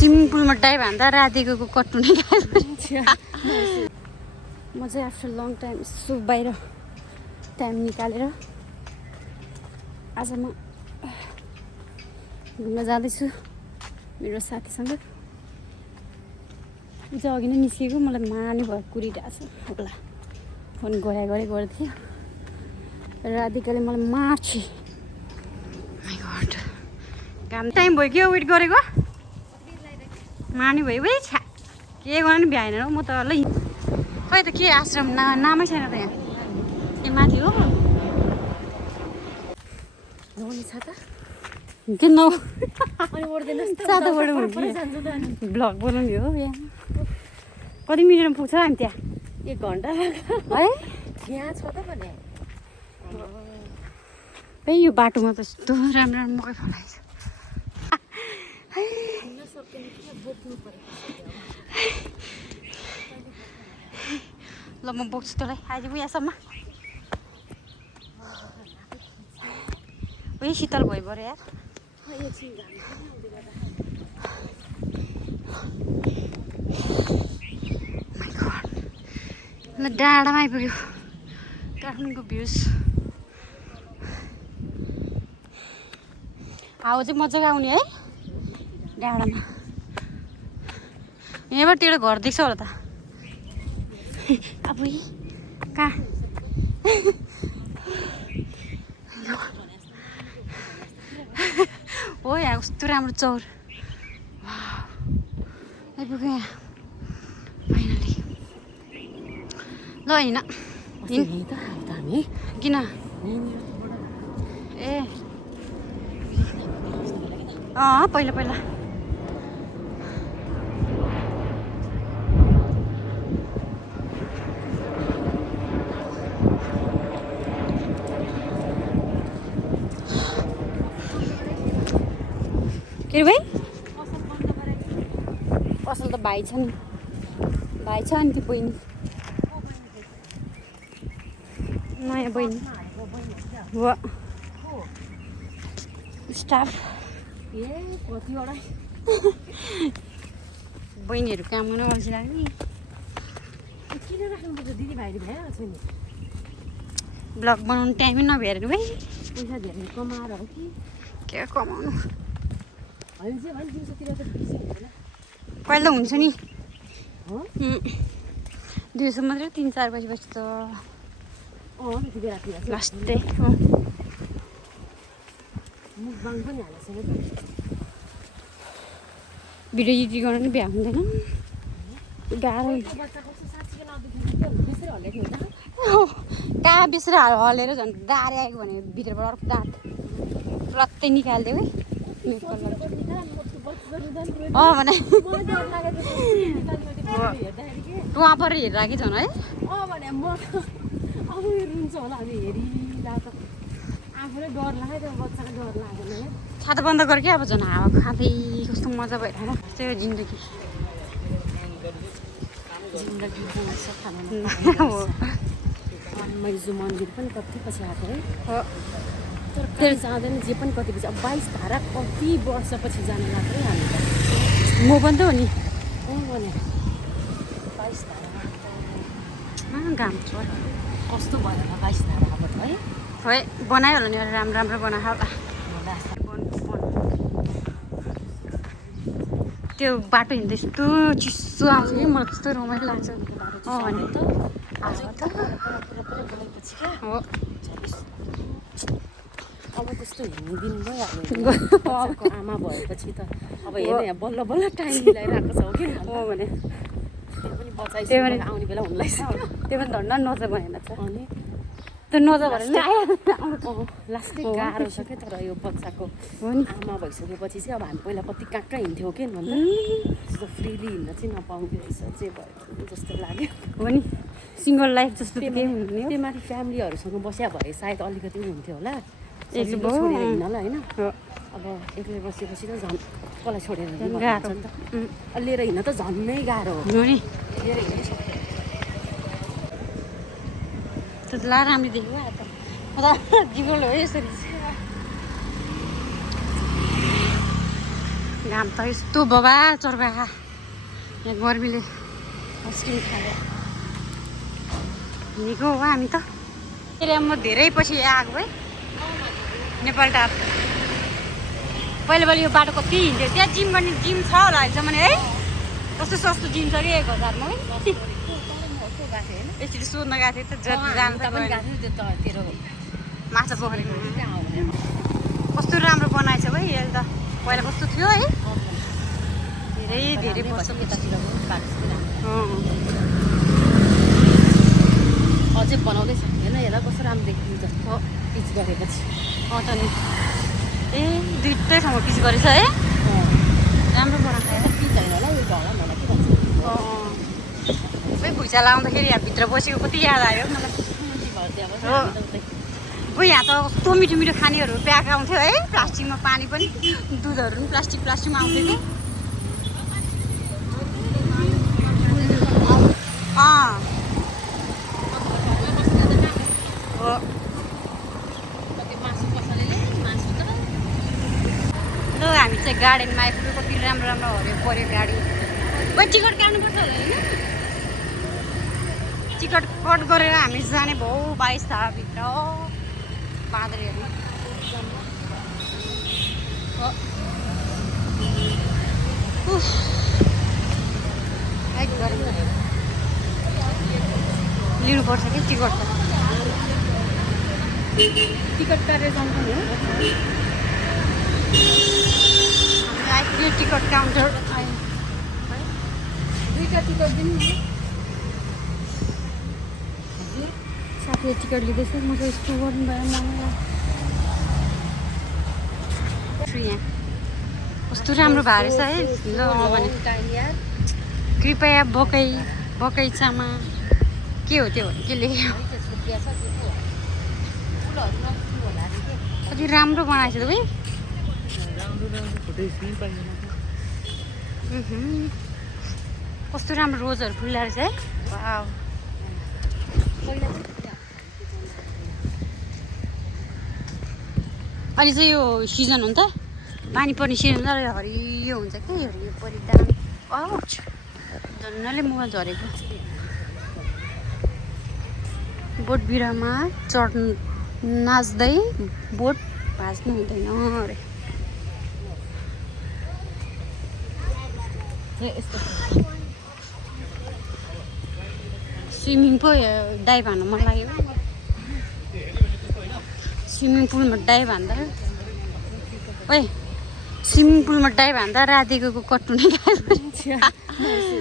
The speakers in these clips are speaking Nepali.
स्विमिङ पुलमा डाइभ हान्दा रातिको कट्टु नै डाइभ म चाहिँ आफ्टर लङ टाइम यसो बाहिर टाइम निकालेर आज म घुम्न जाँदैछु मेरो साथीसँग। चाहिँ अघि नै निस्केको मलाई मार्ने भयो कुरिरहेको छ होला फोन गर्थ्यो राधिकाले मलाई मार्छ। काम टाइम भयो क्या वेट गरेको मार्ने भयो छा के गर्नु नि भ्याएन म त ल खै त के आश्रम नामै छैन त यहाँ ए माथि हो के नौ ब्लग बनाउने हो यहाँ कति मिनटमा पुग्छ हामी त्यहाँ 1 घन्टा है यहाँ छ त भने है यो बाटोमा त यस्तो राम्रो राम्रो मकै फलाएछ ल म बोक्छु तँलाई आइदिउँ यहाँसम्म उयो शीतल भयो बरु यार ल डाँडामा आइपुग्यो काठमाडौँको भ्युज हावा चाहिँ मजाको आउने है डाँडामा यहाँबाट तेरो घर देख्छ होला त अब कहाँ हो यहाँ कस्तो राम्रो चौर आइपुग्यो यहाँ फाइनली ल होइन किन ए पहिला पहिला के भाइ पसल त भाइ छ नि भाइ छ अनि त्यो बहिनी नयाँ बहिनी हो स्टाफ कतिवटा बहिनीहरू काम गर्नु अल्छी लाग्ने किन राख्नुपर्छ दिदीभाइले भइहाल्छ नि ब्लग बनाउनु टाइमै नभ्याएर नि भाइ पैसा धेरै कमाएर हो कि के कमाउनु होइन चाहिँ भने दिउँसोतिर त बिजी हुँदैन कहिले त हुन्छ नि हो दिउँसो मात्रै 3-4 बजीपछि त त्यति बेलातिर लास्टै मुखबाङ पनि हालेको छैन भिडियो एडिट गर्नु नि भ्या हुँदैन गाह्रो कहाँ बेसेर हलेर झन् दारे आएको भने भित्रबाट अर्को दाँत रत्तै निकालिदियो है भने टुवा परेर हेरेर कि झन् है भने म अब रुन्छ होला हामी हेरिरहेको त आफूले डर लाग्यो त्यो बच्चाको डर लागेन है छाता बन्द गर क्या अब झन् हावा खाँदै कस्तो मजा भइरहेको त्यही हो जिन्दगी मैजू मन्दिर पनि कति पछि आएको है तर कहिले जाँदैन जे पनि कति पछि अब 22 धारा कति वर्षपछि जानु लाग्यो है हामी म पनि त हो नि भने 22 धारा घाम छ कस्तो भयो होला 22 धाराबाट है है बनायो होला नि राम्रो राम्रो बनायो होला त्यो बाटो हिँड्दा यस्तो चिसो आउँछ कि मलाई कस्तो रमाइलो लाग्छ भने त हो अब त्यस्तो हिँड्ने दिन भइहाल्यो आमा भएपछि त अब हेर्ने बल्ल बल्ल टाइम मिलाइरहेको छ हो कि हो भने त्यो पनि बचाइसक्यो भने आउने बेला हुन लागिसक्यो त्यो पनि धन्दा नजा भनेन छ अनि त्यो नजा भनेर लास्टै गाह्रो छ क्या तर यो बच्चाको हो नि आमा भइसकेपछि चाहिँ अब हामी पहिला कति कहाँ कहाँ हिँड्थ्यौँ कि भन्दा त्यस्तो फ्रिली हिँड्न चाहिँ नपाउँदो रहेछ चाहिँ भयो जस्तो लाग्यो हो नि सिङ्गल लाइफ जस्तो केही हुँदैन त्यो माथि फ्यामिलीहरूसँग बस्या भए सायद अलिकति हुन्थ्यो होला एक्लै छोडेर हिँड्नलाई होइन हो अब एक्लै बसेपछि त झन् कसलाई छोडेर गाह्रो नि त लिएर हिँड्न त झन्नै गाह्रो हो हो नि लिएर हिँड्नै सक्दैन त्यो ला राम्रो देख्यो त जिगोल हो यसरी घाम त यस्तो बबा चर्का यहाँ गर्मीले स्किन खायो हिँडेको हो हामी त म धेरै पछि आएको है नेपाल टाप पहिले पहिले यो बाटो कति हिँड्थ्यो त्यहाँ जिम गर्ने जिम छ होला अहिलेसम्म है कस्तो सस्तो जिम छ कि 1000मा है यसरी सोध्न गएको थिएँ त जति जानु त माछा पोखरीमा कस्तो राम्रो बनाएछ है यसले त पहिला कस्तो थियो है धेरै धेरै वर्ष अझै बनाउँदैछ होइन हेर कस्तो राम्रो देखिन्छ पिच गरेपछि त नि ए दुइटै ठाउँमा पिच गरेछ है राम्रो बनाएको पिच होइन होला यो ढला होला के भन्छ खै भुइँचा लाउँदाखेरि यहाँ भित्र बसेको कति याद आयो मलाई हो अब यहाँ त कस्तो मिठो मिठो खानेहरू प्याक आउँथ्यो है प्लास्टिकमा पानी पनि दुधहरू पनि प्लास्टिकमा आउँथ्यो कि हो ल हामी चाहिँ गार्डनमा आइपुग्यो कति राम्रो राम्रो हरियो पऱ्यो गाडी खोइ टिकट काट्नुपर्छ होला होइन टिकट कट गरेर हामी जाने भयो 22 थाहाभित्र बाँदरहरू लिनुपर्छ कि टिकट त टिकट काटेर जानुपर्ने हो आइपुग्यो टिकट काउन्टर दुईवटा टिकट दिनु न साथीले टिकट लिँदैछ म त यस्तो गर्नु भयो मलाई यहाँ कस्तो राम्रो भएको रहेछ है ल भने कृपया बगैँचामा के हो त्यो के लेख्यो कति राम्रो बनाएछ त भाइ कस्तो राम्रो रोजहरू फुल्ला रहेछ है वाउ अहिले चाहिँ यो सिजन हो नि त पानी पर्ने सिजन हरियो हुन्छ कि हरियो परिदान आउच झन्नाले मुख झरेको बोट बिरुवामा चढ्नु नाच्दै बोट भाँच्नु हुँदैन अरे स्विमिङ डाइभ हान्नु मन लाग्यो स्विमिङ पुलमा डाइभ हान्दा ओइ स्विमिङ पुलमा डाइभ हान्दा रातिको कट्टु नै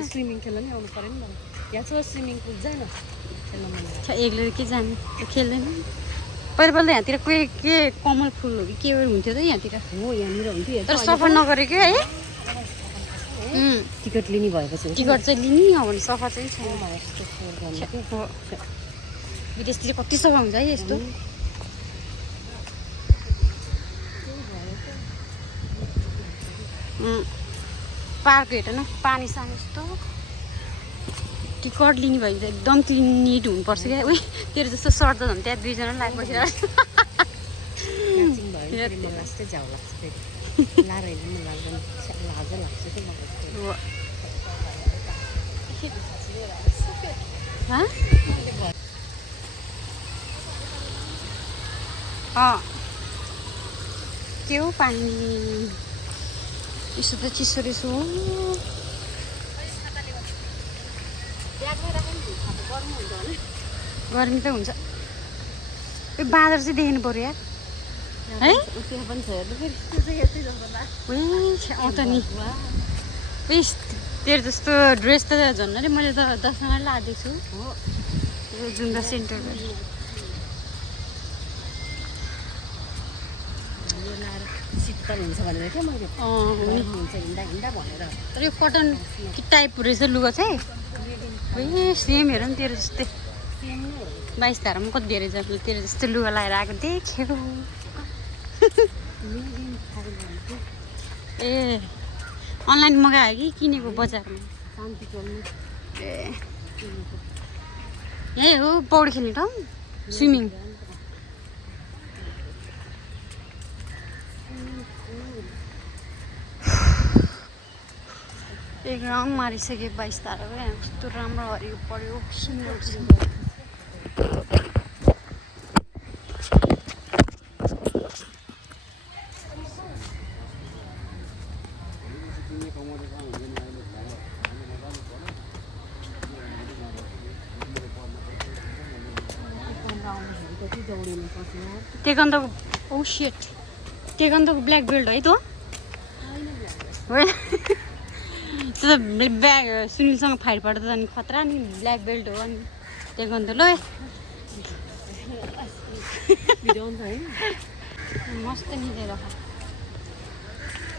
स्विमिङ खेल्न नि आउनु पऱ्यो नि यहाँ छ स्विमिङ पुल जान एक्लै के जाने खेल्दैन पहिला पहिला यहाँतिर के कमल फुल हो कि के हुन्थ्यो त यहाँतिर हो यहाँनिर हुन्थ्यो तर सफा नगरेको है टिकट लिने भएपछि टिकट चाहिँ लिने हो भने सफा चाहिँ छैन विदेशतिर कति सफा हुन्छ है यस्तो पार्क हेर न पानी सानो यस्तो टिकट लिने भयो भने एकदम क्लिन निट हुनुपर्छ क्या उयो तेरो जस्तो सर्ट झन् त्यहाँ दुईजना लाग बसिरहेको के हो पानी यसो त चिसो रहेछ हो गर्मी त हुन्छ यो बाँदर चाहिँ देख्नु पऱ्यो यार है आउँछ नि तेरो जस्तो ड्रेस त झन् अरे मैले त 10जना लादिएको छु हो जुम्बा सेन्टरमा शीतल हुन्छ भनेर क्या मैले हुन्छ हिँड्दा हिँड्दा भनेर तर यो कटन कि टाइप रहेछ लुगा चाहिँ ए सेम हेर नि तेरो जस्तै 22 धारामा कति धेरै जस्तो तेरो जस्तो लुगा लगाएर आएको देखेको ए अनलाइन मगायो कि किनेको बजारमा शान्ति चल्नु ए यही हो पौडी खेल्ने ठाउँ स्विमिङ एक राउन्ड मारिसकेँ 22 ताराको यहाँ कस्तो राम्रो हरियो पर्यो सिङ्गल टेकन्दको ओ शिट टेकन्दको ब्ल्याक बेल्ट है त होइन त्यो त ब्याग सुनिलसँग फाइट पर्दा त अनि खतरा नि ब्ल्याक बेल्ट हो अनि टेकन्द ल मस्त निलेर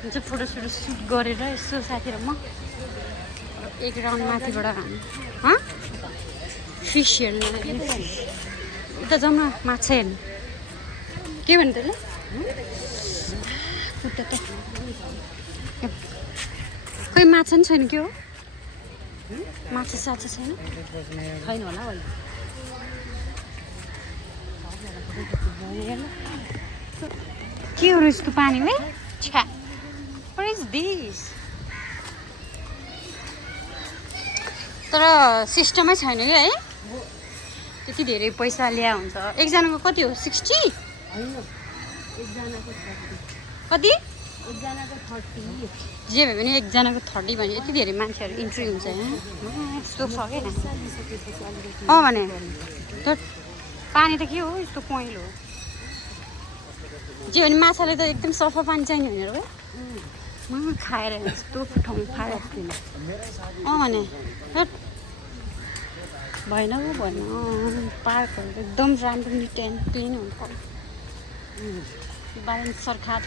चाहिँ फोटोसोटो सुट गरेर यसो साथी र म एक राउन्ड माथिबाट हामी फिस हेर्नु उता जाउँ न माछा हेर्नु के भन्नु त्यसले उता त खोइ माछा नि छैन के हो माछा साछा छैन छैन होला अहिले के हो यस्तो पानीमै छ्या What is this? तर सिस्टमै छैन कि है त्यति धेरै पैसा ल्या हुन्छ एकजनाको कति हो 60 होइन एकजनाको 30 कति एकजनाको 30 जे भए पनि एकजनाको 30 भने यति धेरै मान्छेहरू इन्ट्री हुन्छ यस्तो छ क्या भने तर पानी त के हो यस्तो पहेँलो जे भने माछाले त एकदम सफा पानी चाहिने भनेर भयो खाएर यस्तो ठाउँ खाएर भने भएन पो भएन पार्कहरू एकदम राम्रो निट एन्ड क्लिन हुन्छ बालन सरकार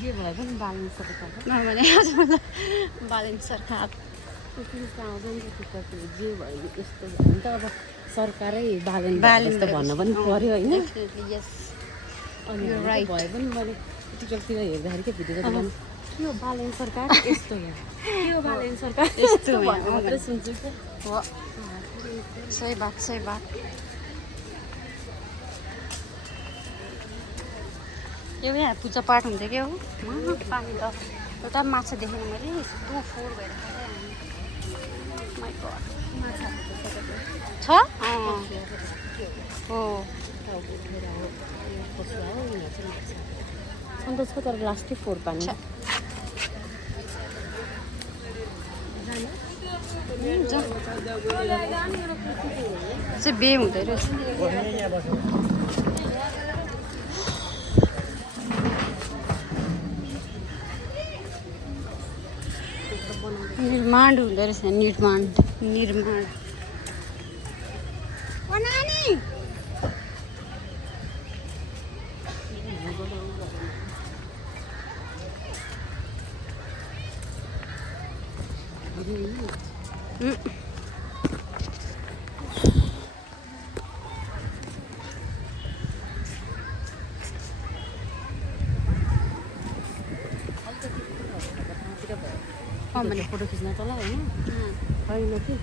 जे भए पनि बालन सरकार भने आज मलाई बालन सरकार आउँदैन जे भयो यस्तो भने त अब सरकारै बालन जस्तो भन्नु पनि पर्यो होइन अनि राइट भए पनि मैले टिकटतिर हेर्दाखेरि के भिडियो के हो बालन सरकार यस्तो यहाँ के हो बालन सरकार यस्तो मात्रै सुन्छु कि हो सही बात यो यहाँ पूजापाठ हुन्थ्यो क्या हो पानी त एउटा माछा देखेन मैले यस्तो फोहोर भएर छ हो सन्तोषको तर लास्टै फोहोर पानी चाहिँ बे हुँदै रहेछ निर्माण हुँदो रहेछ निर्माण भने फोटो खिच्न तल होइन होइन कि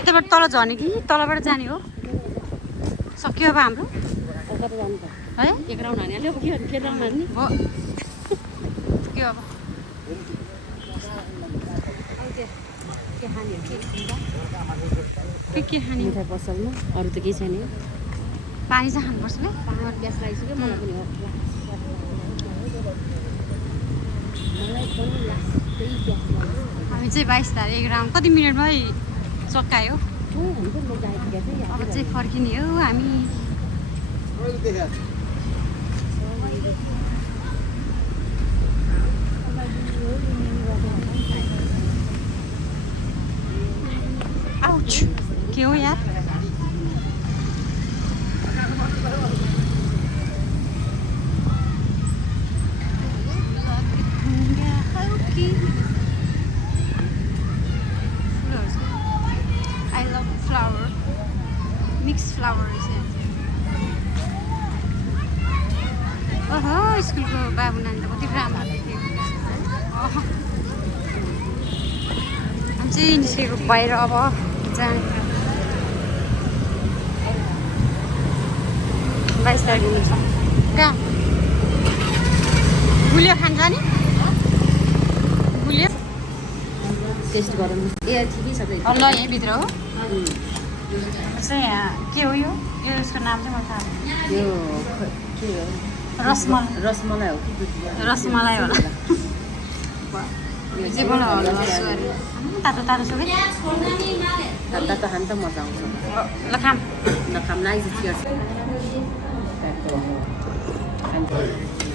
यताबाट तल झर्ने कि तलबाट जाने हो सक्यो अब हाम्रो कता जानु त है एक राउन्ड हान्यो अब के भन्नु फेरि राउन्ड हान्ने हो सक्यो अब के खानेहरू के खाने मिठाई पसलमा अरू त केही छैन पानी चाहिँ खानुपर्छ है पाहाड ग्यास लगाइसक्यो मलाई पनि हो मलाई पनि लास्टै ग्यास हामी चाहिँ 22 तारिक एक राउन्ड कति मिनटमै सकायो अब चाहिँ फर्किने हो हामी आउच के हो यार स्कुलको बाबु नानी त कति राम्रो देख्यो हामी चाहिँ निस्केको बाहिर अब जाने 22 तारिक हुन्छ कहाँ गुलियो खान्छ नि गुलियो टेस्ट गरौँ ए ठिकै छ त ल यहीँभित्र हो चाहिँ यहाँ के हो यो यसको नाम चाहिँ मलाई थाहा यो के हो रसमलाई हो कि रसमलाई होला यो चाहिँ बडा हलुवा तातो तातो छ कि तातो खान त मजा आउँछ ल खाम नखाम नाइस चियर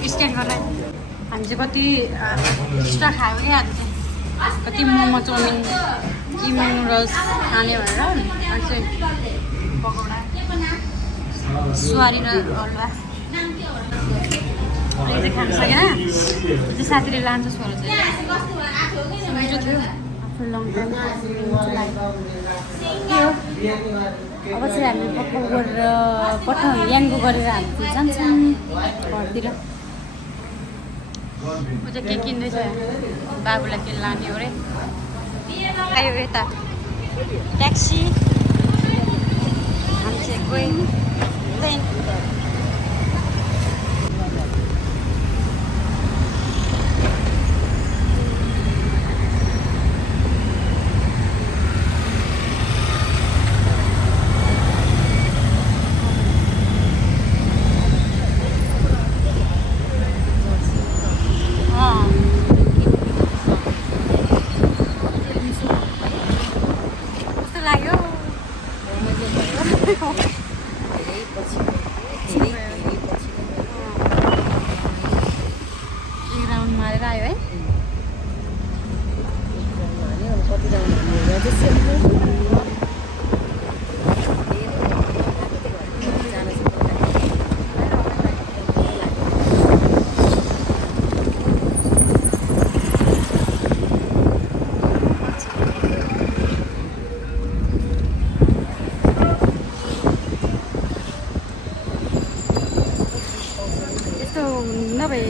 स्ट्यान्ड गरेर हामी चाहिँ कति एक्स्ट्रा खायो कि आज चाहिँ कति मोमो चाउमिन किमो नुडल्स खाने भनेर अनि चाहिँ पकौडा सुवारी र हलुवा अहिले चाहिँ खानु सकेन त्यो साथीले लान्छ छोरा चाहिँ मिठो थियो आफ्नो लङ टाइम के हो अब चाहिँ हामी पक्काउ गरेर याङ्गो गरेर हामी चाहिँ जान्छौँ घरतिर ऊ चाहिँ के किन्दैछ बाबुलाई के लाने हो रे आयो यता ट्याक्सी हामी चाहिँ गयौँ मारेर आयो है यस्तो नभए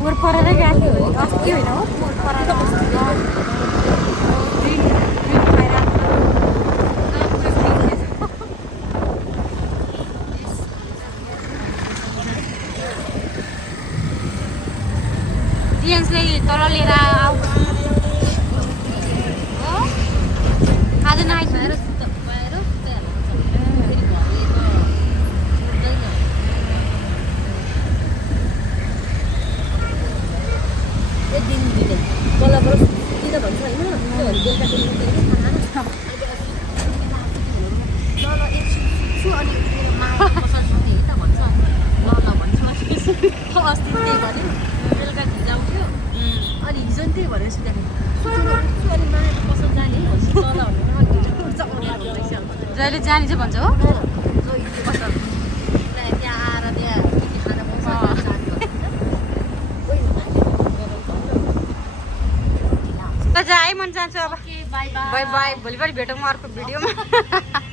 पोहोर परेरै गएको थियो अस्ति होइन हो पोहोर परेर डिएन्सले तल लिएर आऊ आज नाइट जहिले जाने चाहिँ भन्छ हो त जा है मन जान्छु अब बाई बाई भोलिपल्ट भेटौँ अर्को भिडियोमा